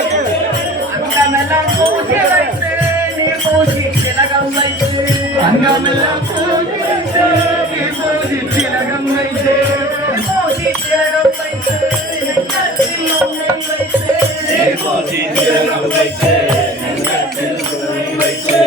அங்கமெல்லாம் பூஜை வைத்து நீ பூஜி திலகம் வைத்து அங்கமெல்லாம் பூஜை வைத்து நீ பூஜி திலகம் வைத்து பூஜி திலகம் வைத்து எண்ணத்தில் உன்னை வைத்து பூஜி திலகம் வைத்து எண்ணத்தில் உன்னை வைத்து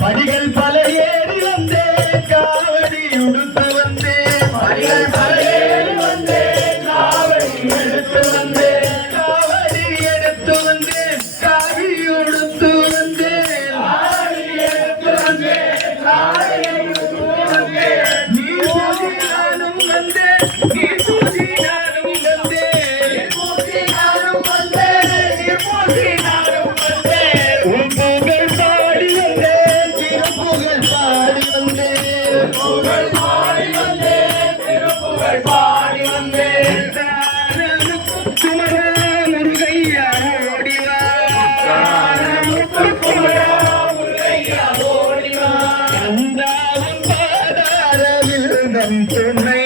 படிகள் பல ஏறி வந்தே காவடி உடுத்து வந்தே படிகள் பல ஏறி வந்தே காவடி எடுத்து வந்தே காவடி எடுத்து வந்தே காவி உடுத்து வந்தே காவடி எடுத்து வந்தே காவடி உடுத்து வந்தே நீ பூஜி நானும் வந்தே நீ பூஜி நானும் வந்தே நீ பூஜி நானும் வந்தே நீ பூஜி நானும் வந்தே உன் புகழ் பாடி வந்தே திருப்புகழ் பாடி வந்தே புகழ் பாடி வந்தே திருப்புகழ் பாடி வந்தே முருகையா ஓடிவா முருகையா ஓடிவா அந்தாவும் பாதார விருந்தம் துணை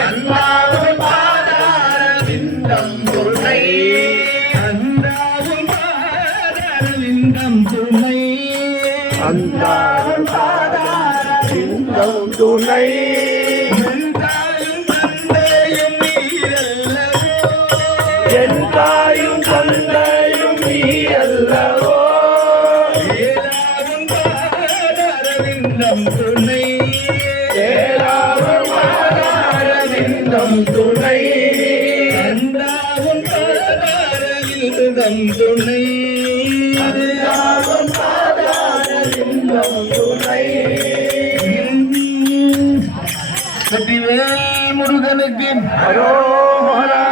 அந்தாவும் பாதார விருந்தம் துணை அந்தாவும் பாதார விருந்தம் துணை அந்தாவும் பாதார விருந்தம் துணை என் தாயும் தந்தையும் நீயல்லவோ ஏலாவும் பாதாரவிந்தம் துணை ஏலாவும் பாதாரவிந்தம் துணை அந்தாவும் பாதாரவிந்தம் துணை அந்தாவும் பாதாரவிந்தம் துணை வெற்றிவேல் முருகனுக்கு அரோகரா.